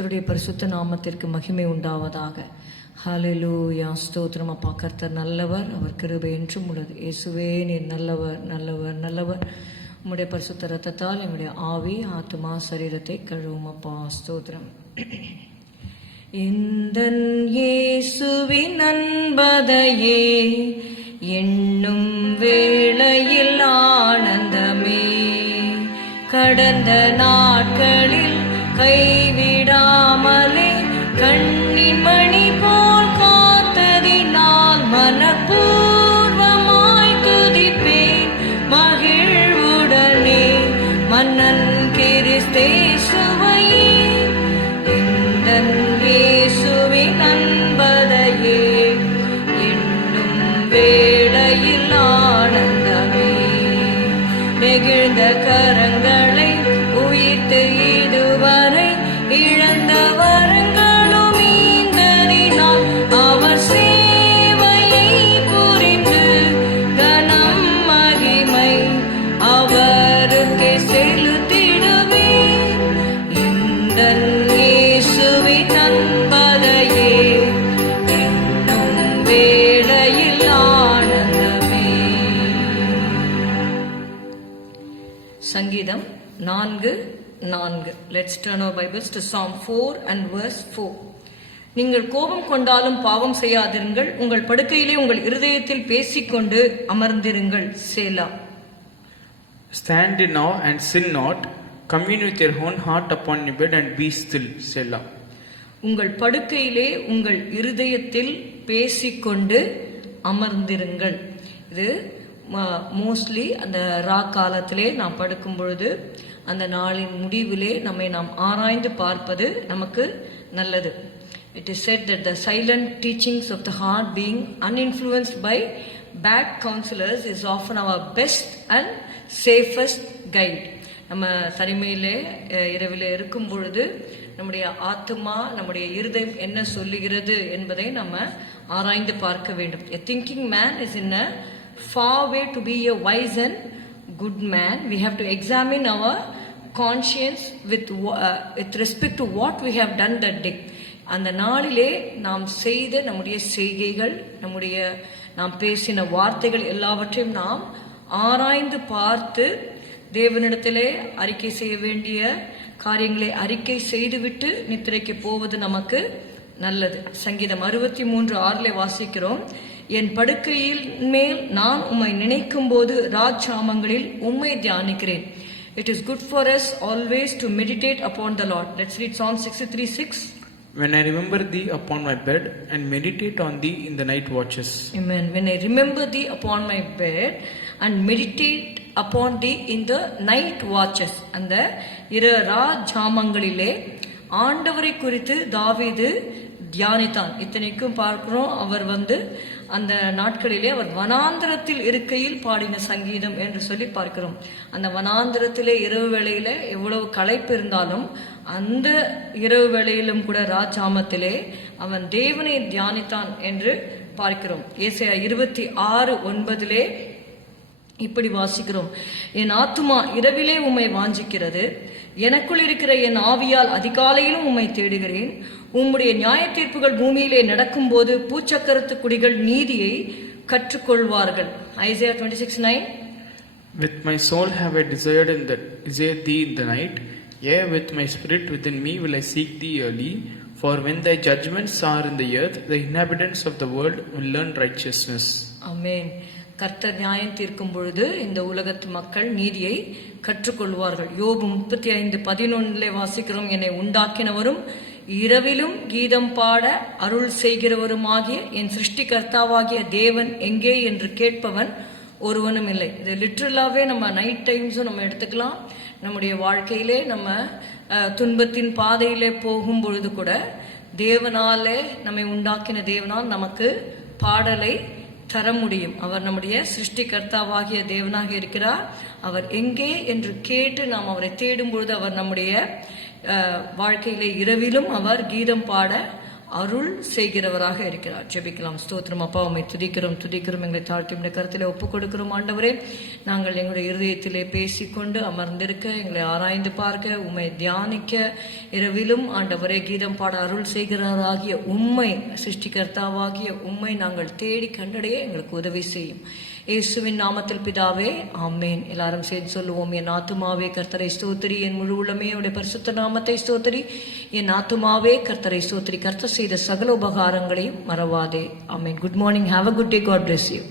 கர்த்தருடைய பரிசுத்த நாமத்திற்கு மகிமை உண்டாவதாக. ஹalleluya ஸ்தோத்திரம் அப்பா. கர்த்தர் நல்லவர் அவர் கிருபை என்றும் உள்ளது. இயேசுவே நீர் நல்லவர் நல்லவர் நல்லவர். உம்முடைய பரிசுத்த ரத்தத்தால் என்னுடைய ஆவி ஆத்துமா சரீரத்தை கழுவும் அப்பா. ஸ்தோத்திரம். இந்த இயேசுவின் நண்பதையே எண்ணும் வேளையில் ஆனந்தமே. கடந்த நாட்களில் கை கரங்களை உயிர்த்து இதுவரை இழந்த நான்கு நான்கு let's turn our bibles to Psalm four and verse four நீங்கள் கோபம் கொண்டாலும் பாவம் செய்யாதிருங்கள் உங்கள் படுக்கையிலே உங்கள் இருதயத்தில் பேசிக்கொண்டு அமர்ந்திருங்கள் சேலா Stand now and sin not. Commune with your own heart upon your bed and be still. Selah. உங்கள் படுக்கையிலே உங்கள் இருதயத்தில் பேசிக்கொண்டு அமர்ந்திருங்கள் இது மோஸ்ட்லி அந்த ரா காலத்திலே நாம் படுக்கும் பொழுது அந்த நாளின் முடிவிலே நம்மை நாம் ஆராய்ந்து பார்ப்பது நமக்கு நல்லது. It is said that the silent teachings of the heart being uninfluenced by bad counsellors is often our best and safest guide நம்ம தனிமையிலே இரவில் இருக்கும் பொழுது நம்முடைய ஆத்துமா நம்முடைய இருதயம் என்ன சொல்லுகிறது என்பதை நம்ம ஆராய்ந்து பார்க்க வேண்டும். A thinking man is in a fair way to be a wise and good man. We have to examine our conscience with wha- uh, with respect to what we have done that day. அந்த நாளிலே நாம் செய்த நம்முடைய செய்கைகள் நம்முடைய நாம் பேசின வார்த்தைகள் எல்லாவற்றையும் நாம் ஆராய்ந்து பார்த்து தேவனிடத்திலே அறிக்கை செய்ய வேண்டிய காரியங்களை அறிக்கை செய்துவிட்டு நித்திரைக்கு போவது நமக்கு நல்லது சங்கீதம் அறுபத்தி மூன்று ஆறிலே வாசிக்கிறோம் என் படுக்கையில் மேல் நான் உம்மை நினைக்கும் போது ராஜாமங்களில் உம்மை தியானிக்கிறேன் it is good for us always to meditate upon the Lord let's read Psalm sixty three six When I remember thee upon my bed and meditate on thee in the night watches. Amen. When I remember thee upon my bed and meditate upon thee in the night watches. அந்த இரு ரா ஜாமங்களிலே ஆண்டவரை குறித்து தாவீது தியானித்தான். இத்தனைக்கும் பார்க்கிறோம் அவர் வந்து அந்த நாட்களிலே அவர் வனாந்திரத்தில் இருக்கையில் பாடின சங்கீதம் என்று சொல்லி பார்க்கிறோம். அந்த வனாந்திரத்திலே இரவு வேளையில எவ்வளவு களைப்பு இருந்தாலும் அந்த இரவு வேளையிலும் கூட ராஜாமத்திலே அவன் தேவனை தியானித்தான் என்று பார்க்கிறோம். ஏசையா இருபத்தி ஆறு ஒன்பதிலே இப்படி வாசிக்கிறோம். என் ஆத்துமா இரவிலே உம்மை வாஞ்சிக்கிறது. எனக்குள் இருக்கிற என் ஆவியால் அதிகாலையிலும் உம்மை தேடுகிறேன் உம்முடைய நியாய தீர்ப்புகள் பூமியிலே நடக்கும்போது பூச்சக்கரத்து குடிகள் நீதியை கற்றுக்கொள்வார்கள் Isaiah twenty six nine With my soul have I desired in the desired thee in the night. Yea, with my spirit within me will I seek thee early. For when thy judgments are in the earth, the inhabitants of the world will learn righteousness. Amen கர்த்தர் நியாயம் தீர்க்கும் பொழுது இந்த உலகத்து மக்கள் நீதியை கற்றுக்கொள்வார்கள். யோபு முப்பத்தி ஐந்து பதினொன்றிலே வாசிக்கிறோம் என்னை உண்டாக்கினவரும் இரவிலும் கீதம் பாட அருள் செய்கிறவருமாகிய என் சிருஷ்டிகர்த்தாவாகிய தேவன் எங்கே? என்று கேட்பவன் ஒருவனும் இல்லை. இது லிட்ரலாகவே நம்ம நைட் டைம்ஸும் நம்ம எடுத்துக்கலாம். நம்முடைய வாழ்க்கையிலே நம்ம துன்பத்தின் பாதையிலே போகும் பொழுது கூட தேவனாலே நம்மை உண்டாக்கின தேவனால் நமக்கு பாடலை தர முடியும். அவர் நம்முடைய சிருஷ்டிகர்த்தாவாகிய தேவனாக இருக்கிறார். அவர் எங்கே என்று கேட்டு நாம் அவரை தேடும் பொழுது அவர் நம்முடைய வாழ்க்கையிலே இரவிலும் அவர் கீதம் பாட அருள் செய்கிறவராக இருக்கிறார். ஜெபிக்கலாம். ஸ்தோத்திரம். அப்பா உண்மை துதிக்கிறோம் துதிக்கிறோம். எங்களை தாழ்த்தி உடைய கருத்தில் ஒப்புக் கொடுக்கிறோம் ஆண்டவரே. நாங்கள் எங்களுடைய இருதயத்திலே பேசிக்கொண்டு அமர்ந்திருக்க எங்களை ஆராய்ந்து பார்க்க உம்மை தியானிக்க இரவிலும் ஆண்டவரே கீதம் பாட அருள் செய்கிறவராகிய உண்மை சிருஷ்டிகர்த்தாவாகிய உண்மை நாங்கள் தேடி கண்டடைய எங்களுக்கு உதவி செய்யும். இயேசுவின் நாமத்தில் பிதாவே ஆமேன். எல்லாரும் சேர்ந்து சொல்லுவோம் என் ஆத்துமாவே கர்த்தரை ஸ்தோத்திரி. என் முழு உள்ளமே உடைய பரிசுத்த நாமத்தை ஸ்தோத்திரி. என் ஆத்துமாவே கர்த்தரை ஸ்தோத்திரி. கர்த்தர் செய்த சகல உபகாரங்களையும் மறவாதே. Amen. Good morning have a good day God bless you